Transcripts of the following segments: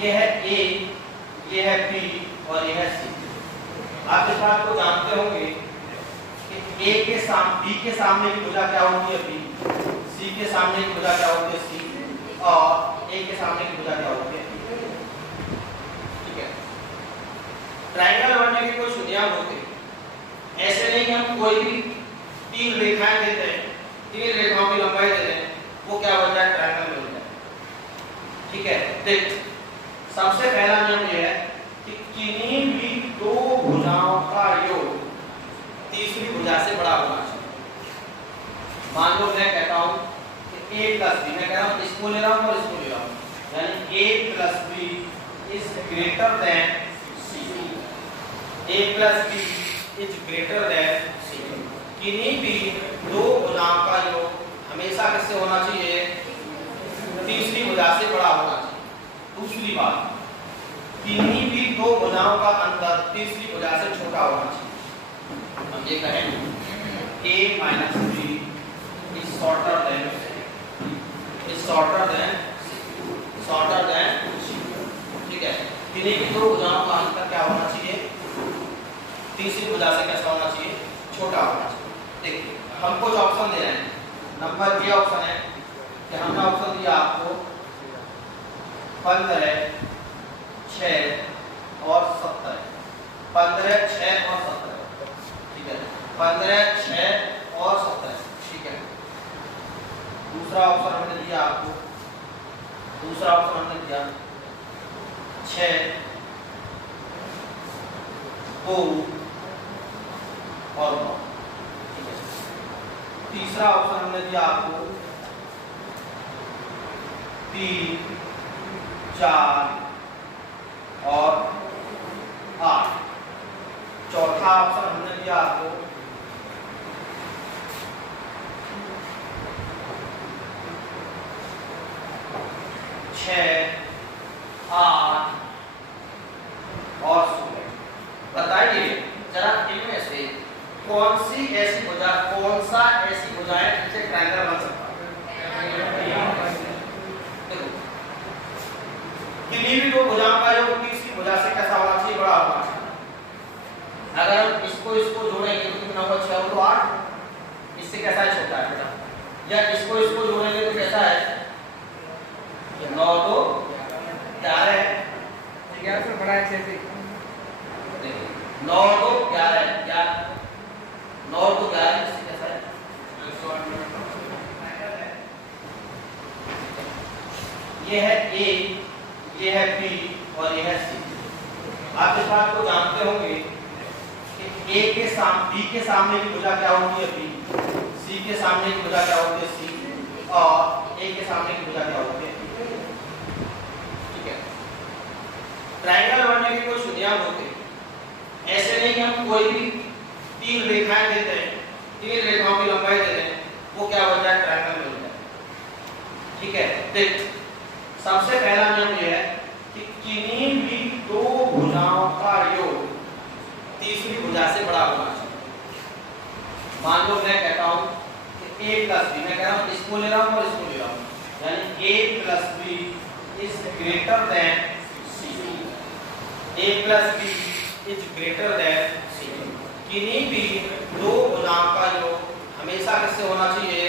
ये है ए, ये है बी और ये है सी। आप इस बात को जानते होंगे कि ए के सामने बी के सामने की भुजा क्या होती है बी, सी के सामने की भुजा क्या होती है सी और ए के सामने की भुजा क्या होती है। ठीक है, ट्रायंगल बनने के कुछ नियम होते हैं। ऐसे नहीं कि हम कोई भी तीन रेखाएं देते हैं, तीन रेखाओं की लंबाई देते हैं, वो क्या बन जाए ट्रायंगल बन जाए। ठीक है, देख सबसे पहला नियम यह है कि किन्हीं भी दो भुजाओं का योग तीसरी भुजा से बड़ा होना चाहिए। मान लो मैं कहता हूं कि a प्लस बी, मैं कह रहा हूं इसको ले रहा हूं और इसको ले रहा हूं, यानी a plus B is greater than C, a plus B is greater than C. किन्हीं भी दो भुजाओं का योग हमेशा किससे होना चाहिए, तीसरी भुजा से बड़ा होना चाहिए। दूसरी बात, किन्हीं भी दो भुजाओं का अंतर तीसरी भुजा से छोटा होना चाहिए। हम ये कहें a minus b is shorter than c। ठीक है, किन्हीं भी दो भुजाओं का अंतर क्या होना चाहिए, तीसरी भुजा से कैसा होना चाहिए, छोटा होना चाहिए। देखिए हम कुछ ऑप्शन दे रहे हैं। नंबर ए ऑप्शन है कि हमने ऑप्शन दिया आपको 15, 6 और 70, 15, 6 और 70। ठीक है, 15, 6 और 70। ठीक है, दूसरा ऑप्शन हमने दिया आपको, दूसरा ऑप्शन हमने दिया 6, 2 और 9। ठीक है, तीसरा ऑप्शन हमने दिया आपको 3, 4 और 8। चौथा ऑप्शन हमने दिया आपको 6, 8 और 16। बताइए जरा इनमें से कौन सी ऐसी भुजा, कौन सा ऐसी भुजा है जिससे ट्रायंगल बन सकता है। किन्हीं भी दो भुजाओं का योग तीसरी भुजा से कैसा होना चाहिए, बड़ा होना चाहिए। अगर हम इसको इसको जोड़ेंगे तो कितना होगा, 6 और 8, इससे कैसा है, छोटा है बेटा। या इसको जोड़ेंगे तो कैसा है, 9 2 11 है। 11 से बड़ा है 6 से। देखिए 9 2 11 है, 9 2 11 इससे कैसा है, ये है ए, ये है बी और ये है सी। आप इस बात को जानते होंगे कि ए के सामने बी के सामने की भुजा क्या होती है बी, सी के सामने की भुजा क्या होती है सी और ए के सामने की भुजा क्या होती है। ठीक है, ट्रायंगल बनने के कुछ नियम होते हैं। ऐसे नहीं कि हम कोई भी तीन रेखाएं देते हैं, तीन रेखाओं की लंबाई देते हैं, वो क्या बन जाए, ट्रायंगल बन जाए। ठीक है, देख सबसे पहला नियम यह है कि किन्हीं भी दो भुजाओं का योग तीसरी भुजा से बड़ा होना चाहिए। मान लो मैं कहता हूं कि a प्लस बी, मैं कह रहा हूं इसको ले रहा हूं और इसको ले रहा हूं, यानी a plus B is greater than C, a plus B is greater than C. किन्हीं भी दो भुजाओं का योग हमेशा किससे होना चाहिए,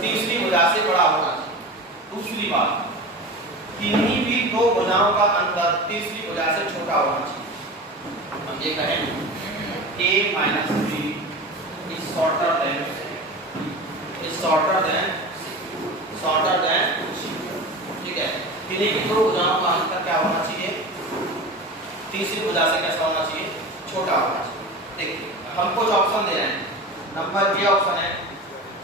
तीसरी भुजा से बड़ा होना चाहिए। दूसरी बात, किन्हीं भी दो भुजाओं का अंतर तीसरी भुजा से छोटा होना चाहिए। हम ये कहें a minus b is shorter than c। ठीक है, किन्हीं भी दो भुजाओं का अंतर क्या होना चाहिए, तीसरी भुजा से कैसा होना चाहिए, छोटा होना चाहिए। देखिए हम कुछ ऑप्शन दे रहे हैं। नंबर ए ऑप्शन है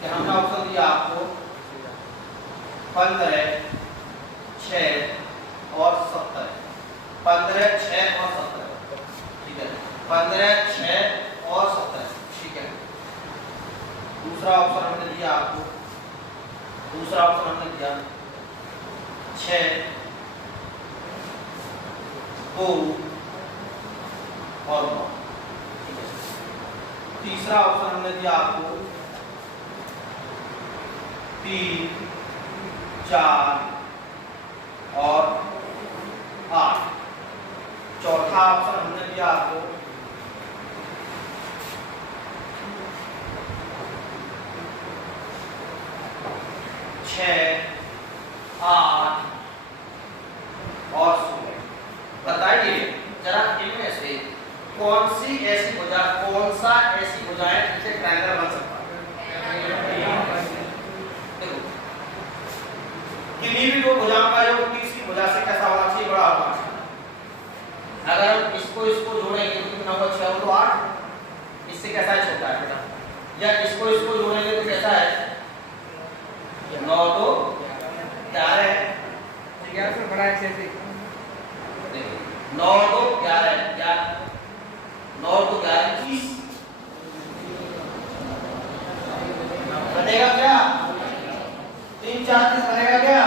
कि हमने ऑप्शन दिया आपको 15, 6 और 70, 15, 6 और 70। ठीक है, 15, 6 और 70। ठीक है, दूसरा ऑप्शन हमने दिया आपको, दूसरा ऑप्शन हमने दिया 6, 2 और 9। ठीक है, तीसरा ऑप्शन हमने दिया आपको 3, 4 और 8। चौथा ऑप्शन हमने दिया आपको 6, 8 और 16। बताइए जरा इनमें से कौन सा ऐसी भुजा है जिससे ट्रायंगल बन सकता है? देखो किन्हीं भी दो भुजाओं का योग तीसरी भुजा से कैसा होना चाहिए? बड़ा होना चाहिए। अगर हम इसको जोड़ेंगे तो कितना होगा? 6 और 8। इससे कैसा है? छोटा है बेटा। या इसको जोड़ेंगे तो कैसा है? 9 तो 11 है। 11 से बड़ा है 6 से। देखो 9 तो 11 है। क्या 9 तो 11 30 बनेगा क्या? 3 4 30 बनेगा क्या?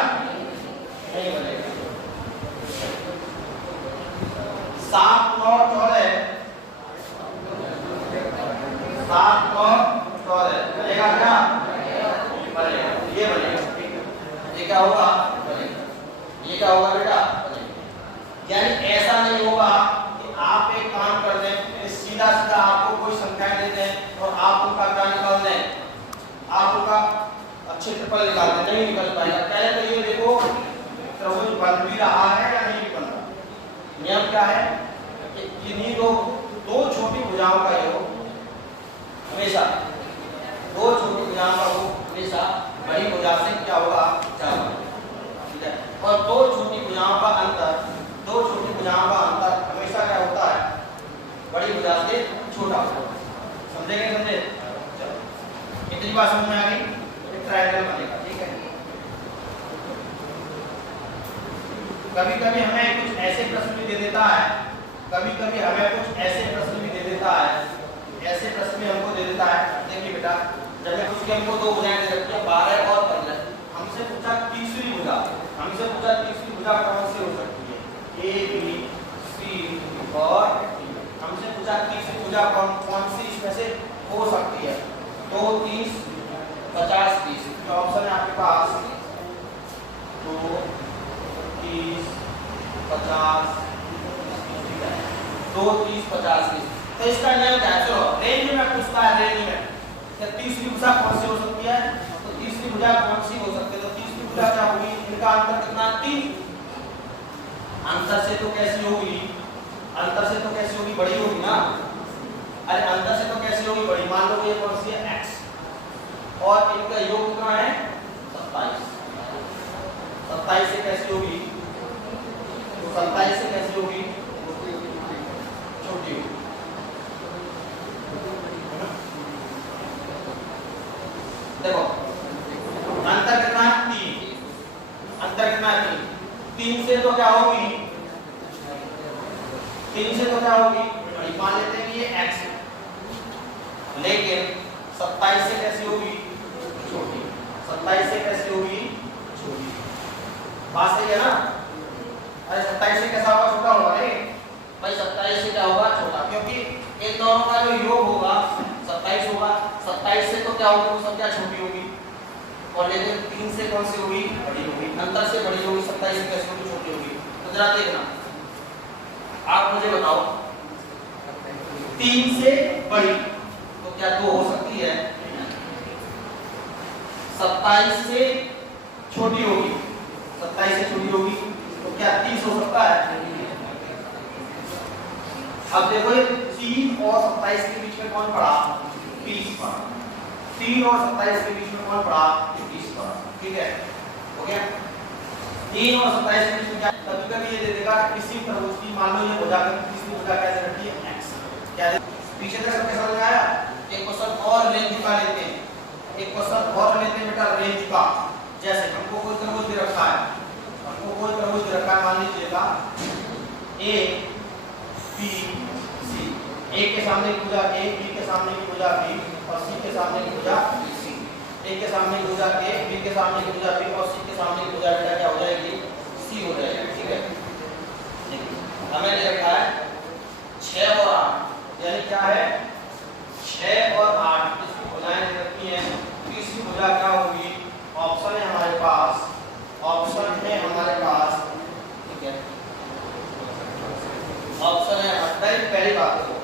नहीं बनेगा। 7 9 14 7 9 14 बनेगा क्या? बनेगा। ये बनेगा। ठीक है। ये क्या होगा? बनेगा। ये क्या होगा बेटा? बनेगा। यानी ऐसा नहीं होगा कि आप एक काम कर दें, सीधा आपको कोई संख्याएं दे दें और आप उनका क्या निकाल दें? आप उनका क्षेत्रफल निकाल दें। नहीं निकल पाएगा। पहले तो ये देखो त्रिभुज बन भी रहा है या नहीं बन रहा। नियम क्या है कि किन्हीं दो छोटी भुजाओं का योग हमेशा हमेशा बड़ी भुजा से क्या होगा? ज्यादा। ठीक है। और दो छोटी भुजाओं का अंतर हमेशा क्या होता है? बड़ी भुजा से छोटा होता है। समझे? चलो इतनी बात समझ में आ गई? एक ट्रायंगल बनेगा। ठीक है। कभी-कभी हमें कुछ ऐसे प्रश्न भी दे देता है। ऐसे प्रश्न भी हमको दे देता है। देखिए बेटा, जब मैं कुछ हमको दो भुजाएं दे रखी है 12 और 15। हमसे पूछा तीसरी भुजा कौन सी हो सकती है? ए बी सी और डी। हमसे पूछा तीसरी भुजा कौन सी इसमें से हो सकती है? 2 30 50 30। तो ऑप्शन है आपके पास 2 30 50 2 30 50 30। तो इसका नियम क्या है? चलो रेंज में पूछता है। रेंज में क्या तीसरी भुजा कौन सी हो सकती है? तो तीसरी भुजा कौन सी हो सकती है? तो तीसरी भुजा क्या होगी? इनका अंतर कितना? 3। अंतर से तो कैसी होगी? बड़ी होगी ना। अरे अंतर से तो कैसी होगी? बड़ी। मान लो ये कौन सी है? x और इनका योग कितना है? 27। 27 से कैसी होगी? तो 27 से कैसी होगी? छोटी होगी। देखो अंतर कितना है? 3। 3 से तो क्या होगी? बड़ी। मान लेते हैं कि ये x है, लेकिन 27 से कैसी होगी? छोटी। 27 से कैसी होगी? छोटी। बात सही है ना? अरे 27 से कैसा होगा? छोटा होगा। नहीं भाई 27 से क्या होगा? छोटा। क्योंकि इन दोनों का जो योग होगा 27 होगा। 27 से तो क्या होगी? वो संख्या छोटी होगी। और लेकिन 3 से कौन सी होगी? बड़ी होगी। अंतर से बड़ी होगी। 27 से कैसी होगी? छोटी होगी। तो जरा देखना, आप मुझे बताओ 3 से बड़ी तो क्या 2 हो सकती है? 27 से छोटी होगी तो क्या 30 हो सकता है? अब देखो 3 और 27 के बीच में कौन पड़ा? 20 पड़ा। 3 और 27 के बीच में कौन पड़ा? 20 पड़ा। ठीक है, हो गया। 3 और 27 के बीच में क्या? कभी-कभी ये दे देगा किसी त्रिभुज की, मान लो ये भुजा का तीसरी भुजा कैसे रखी है? x। क्या पीछे तक सबके समझ में आया? एक क्वेश्चन और रेंज का लेते हैं। बेटा रेंज का। जैसे हमको कोई त्रिभुज दे रखा है, मान लीजिएगा a b c। a के सामने की भुजा a, b के सामने की भुजा b और c के सामने की भुजा c। a के सामने की भुजा a, b के सामने की भुजा b और c के सामने की भुजा बेटा क्या हो जाएगी? c हो जाएगी। ठीक है, हमें दे रखा है 6 और 8, यानी क्या है? 6 और 8 इसकी भुजाएं दे रखी हैं। तीसरी भुजा क्या होगी? ऑप्शन है हमारे पास, ठीक है, चलिए पहली बात देखो,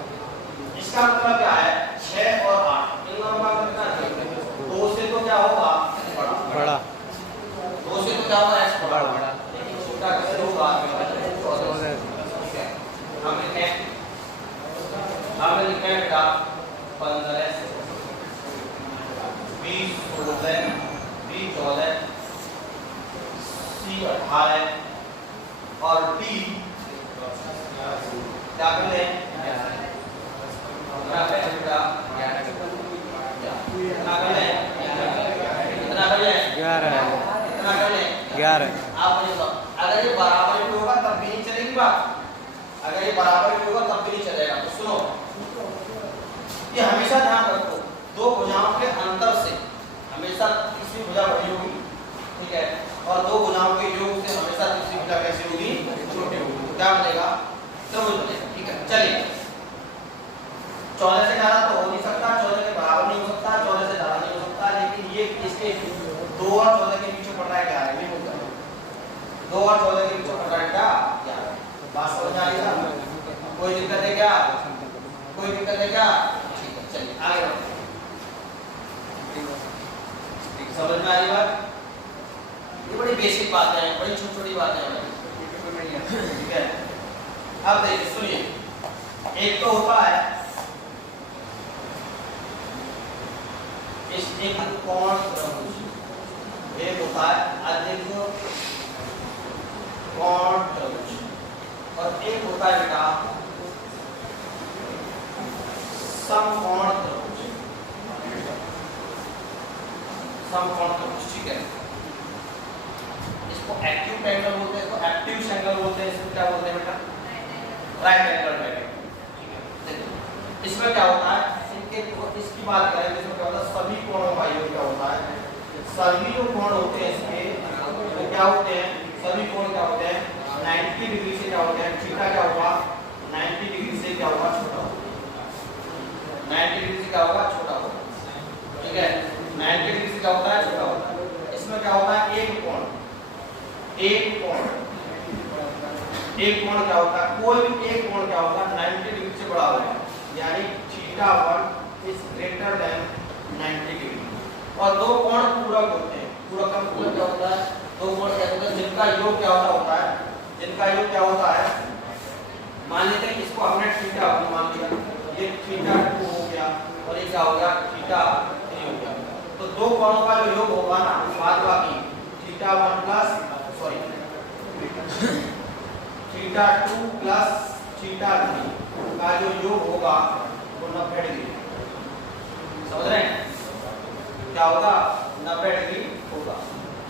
इसका मतलब क्या है 6 और 8 इन दोनों का कितना है 2 से तो क्या होगा बड़ा 2 से तो क्या होगा x बड़ा लेकिन छोटा कैसे होगा हम लिखते हैं बेटा 15 20 16 20 14 C 18 और D क्या कर ले कितना कर बेटा 11 कितना कर ले 11 आप मुझे बताओ अगर ये बराबर भी होगा तब भी नहीं चलेगी बात, अगर ये बराबर भी होगा तब भी नहीं चलेगा। तो सुनो ये हमेशा ध्यान रखो दो भुजाओं के अंतर से हमेशा तीसरी भुजा बड़ी होगी, ठीक है, और दो भुजाओं के योग से हमेशा तीसरी भुजा कैसी होगी छोटी होगी। तो क्या बनेगा त्रिभुज बनेगा, ठीक है। चलिए 14 से ज्यादा तो हो नहीं सकता, 14 के बराबर नहीं हो सकता, 14 से ज्यादा नहीं हो सकता, लेकिन ये इसके 2 और 14 के बीच में पड़ रहा है क्या है 2 और 14 के बीच में पड़ रहा है क्या बात समझ आ रही है? कोई दिक्कत है क्या, कोई दिक्कत है क्या? ठीक है चलिए आगे बढ़ते हैं। समझ में आ रही बात? ये बड़ी बेसिक बातें हैं, बड़ी छोटी छोटी बातें हैं, ठीक है। अब देखिए सुनिए, एक तो होता है इस एक कोण त्रिभुज, एक होता है अधिक कोण त्रिभुज और एक होता है बेटा समकोण त्रिभुज, समकोण त्रिभुज, ठीक है। इसको एक्यूट एंगल बोलते हैं, इसको एक्टिव एंगल बोलते हैं, इसको क्या बोलते हैं बेटा राइट एंगल ट्रायंगल, ठीक है। देखो इसमें क्या होता है, इनके इसकी बात करें तो इसमें क्या होता है सभी कोणों का योग क्या होता है, सभी जो कोण होते हैं इसके वो क्या होते हैं, सभी कोण क्या होते हैं 90 डिग्री से क्या होते हैं, थीटा क्या होगा 90 डिग्री से क्या होगा छोटा होगा, 90 डिग्री से क्या होगा छोटा होगा, ठीक है। 90 डिग्री से क्या होता है छोटा होता है। इसमें क्या होता है एक कोण क्या होता है, कोई भी एक कोण क्या होता है 90 डिग्री से बड़ा होगा, यानी θ1 इज ग्रेटर देन 90 डिग्री। और दो कोण पूरक होते हैं, पूरक का मतलब क्या होता है, दो कोण क्या होता है जिनका योग क्या होता है, जिनका योग क्या होता है, मान लेते हैं इसको हमने थीटा मान लिया, ये θ2 हो गया और ये क्या हो गया θ3 हो गया। तो दो कोणों का जो योग होगा ना बाकी θ1 प्लस सॉरी θ2 प्लस θ3 का जो योग होगा वो 90 डिग्री, समझ रहे हैं क्या होगा 90 डिग्री होगा।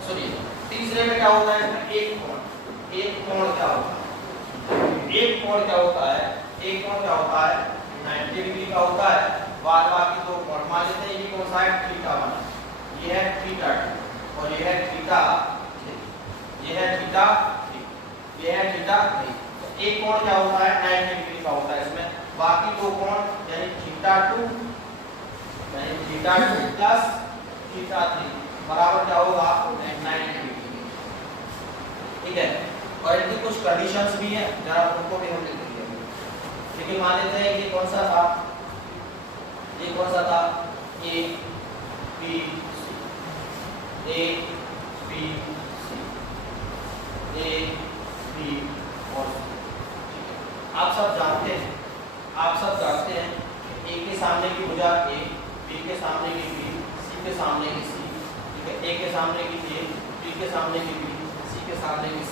सुनिए तीसरे में क्या होता है, एक कोण क्या होता है, एक कोण क्या होता है, एक कोण क्या होता है 90 डिग्री का होता है, बाकी दो कोण मान लेते हैं, ये कौन सा है θ1, ये है θ2 और ये है θ3, ये है θ3, ये है θ3। तो एक कोण क्या होता है 90 डिग्री का होता है इसमें, बाकी दो कोण यानी θ2 प्लस θ3 बराबर क्या होगा 90 डिग्री, ठीक है। और इनकी कुछ कंडीशंस भी हैं, जरा उनको भी हम लिख लेंगे। देखिए मान लेते हैं ये कौन सा था, ये कौन सा था A B C, A B C, A B और सी, ठीक है। आप सब जानते हैं ए के सामने की भुजा ए, बी के सामने की बी, सी के सामने की सी, ठीक है। ए के सामने की ए, बी के सामने की बी, सी के सामने की सी,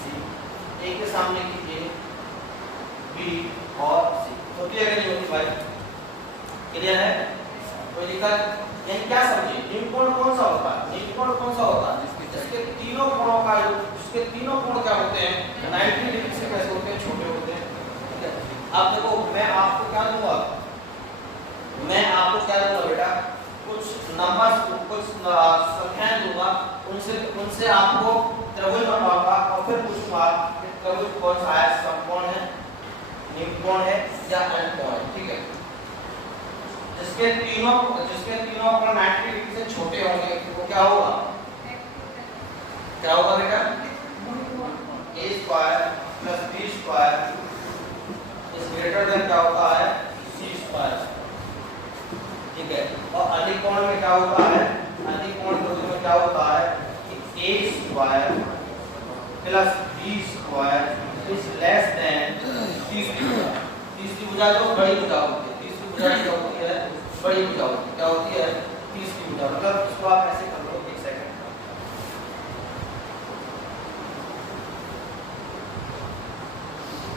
ए के सामने की ए, बी और सी। तो क्लियर नहीं होती भाई, क्लियर है, कोई दिक्कत? यानी क्या समझिए निम्न कौन सा होता है, निम्न कौन सा होता है जिसके तीनों कोणों का जिसके तीनों कोण क्या होते हैं 90 डिग्री से कैसे होते हैं, छोटे होते हैं, ठीक है। अब देखो मैं आपको क्या दूंगा, मैं आपको क्या दूंगा बेटा, कुछ नंबर कुछ संख्याएं दूंगा, उनसे आपको त्रिभुज बनवाऊंगा और फिर पूछूंगा कि त्रिभुज कौन सा है, समकोण है, निम्न है या अंतकोण है, ठीक है। जिसके तीनों कोण 90 डिग्री से छोटे होंगे वो क्या होगा, क्या होगा बेटा a² + b² ग्रेटर देन क्या होता है सी स्क्वायर, ठीक है। और अधिक कोण में क्या होता है, अधिक कोण त्रिभुज में क्या होता है कि A square plus B square is less than तीसरी भुजा। तीसरी भुजा तो बड़ी भुजा होती है, तीसरी भुजा क्या होती है बड़ी भुजा होती है, क्या होती है तीसरी भुजा। मतलब इसको आप ऐसे कर लो, एक सेकंड,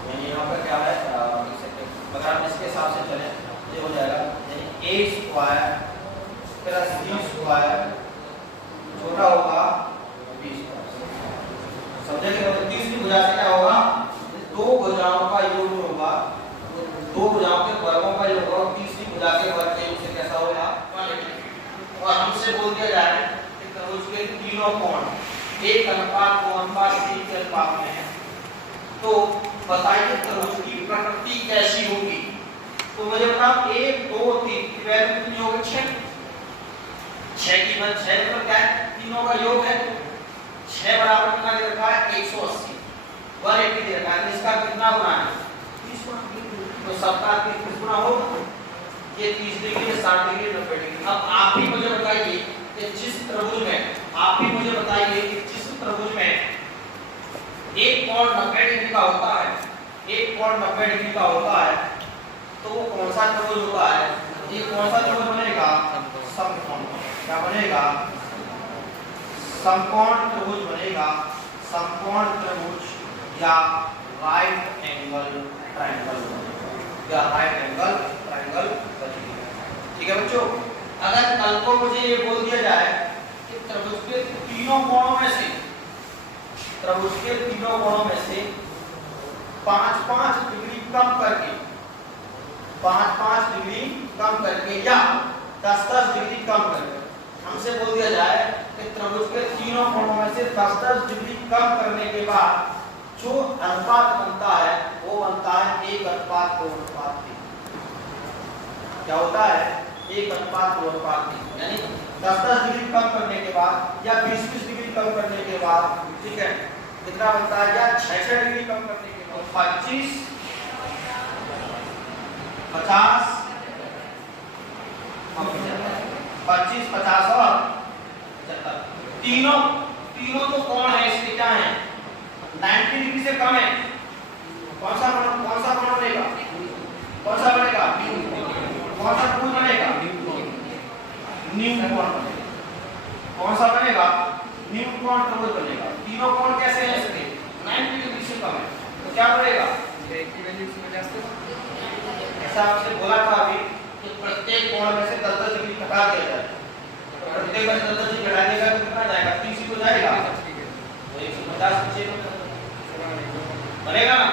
यानी यहाँ पर क्या है एक सेकंड, अगर आप इसके हिसाब से चलें ये हो जाएगा यानी ए स्क्वायर प्लस बी स्क्वायर छोटा होगा बी स्क्वायर, समझेंगे। तो तीसरी भुजा से क्या होगा, दो भुजाओं का योग होगा, दो भुजाओं के वर्गों का योग होगा, तीसरी भुजा के वर्ग के योग से कैसा होगा 180। और हमसे बोल दिया जाए कि त्रिभुज के तीनों कोण 1:2:3 के अनुपात में है, तो बताइए त्रिभुज की प्रकृति कैसी होगी। तो मुझे बताओ 1 2 3 की वैल्यू कितनी होगी 6, 6 की मान 6 मतलब क्या है, तीनों का योग है। 6 बराबर कितना दे रखा है 180, 180 दे रखा है, इसका कितना गुना है 30 गुना, तो सबका 30 गुना होगा, ये 30 डिग्री 60 डिग्री 90 डिग्री। अब आप ही मुझे बताइए कि जिस त्रिभुज में, आप ही मुझे बताइए कि जिस त्रिभुज में एक कोण 90 डिग्री का होता है, एक कोण 90 डिग्री का होता है, तो वो कौन सा त्रिभुज होता है, ये कौन सा त्रिभुज बनेगा समकोण, क्या बनेगा समकोण त्रिभुज बनेगा, समकोण त्रिभुज या राइट एंगल ट्रायंगल या राइट एंगल ट्रायंगल बनेगा, ठीक है बच्चों। अगर कल को मुझे ये बोल दिया जाए कि त्रिभुज के तीनों कोणों में से, त्रिभुज के तीनों कोणों में से 5-5 डिग्री कम करके, 5-5 डिग्री कम करके या 10-10 डिग्री कम करके हमसे बोल दिया जाए कि त्रिभुज के तीनों कोणों में से 10-10 डिग्री कम करने के बाद जो अनुपात बनता है वो बनता है 1:2:3। क्या होता है 1:2:3, यानी 10-10 डिग्री कम करने के बाद या 20-20 डिग्री कम करने के बाद, ठीक है, कितना बनता है, या 6-6 डिग्री कम करने के बाद 25 50 और 75, तीनों तो कोण है इसके क्या है 90 डिग्री से कम है। कौन सा कोण बनेगा, कौन सा बनेगा, कौन सा त्रिभुज बनेगा, न्यून कोण बनेगा। कौन सा बनेगा, न्यून कोण त्रिभुज बनेगा। तीनों कोण कैसे हैं इसके 90 डिग्री से कम है, तो क्या बनेगा की वैल्यू इसमें जास्त है। ऐसा आपसे बोला था अभी कि प्रत्येक कोण में से 10-10 डिग्री घटा दिया जाए, प्रत्येक में 10-10 डिग्री घटा देगा तो कितना जाएगा 30 ही तो जाएगा, तो 150 बनेगा ना।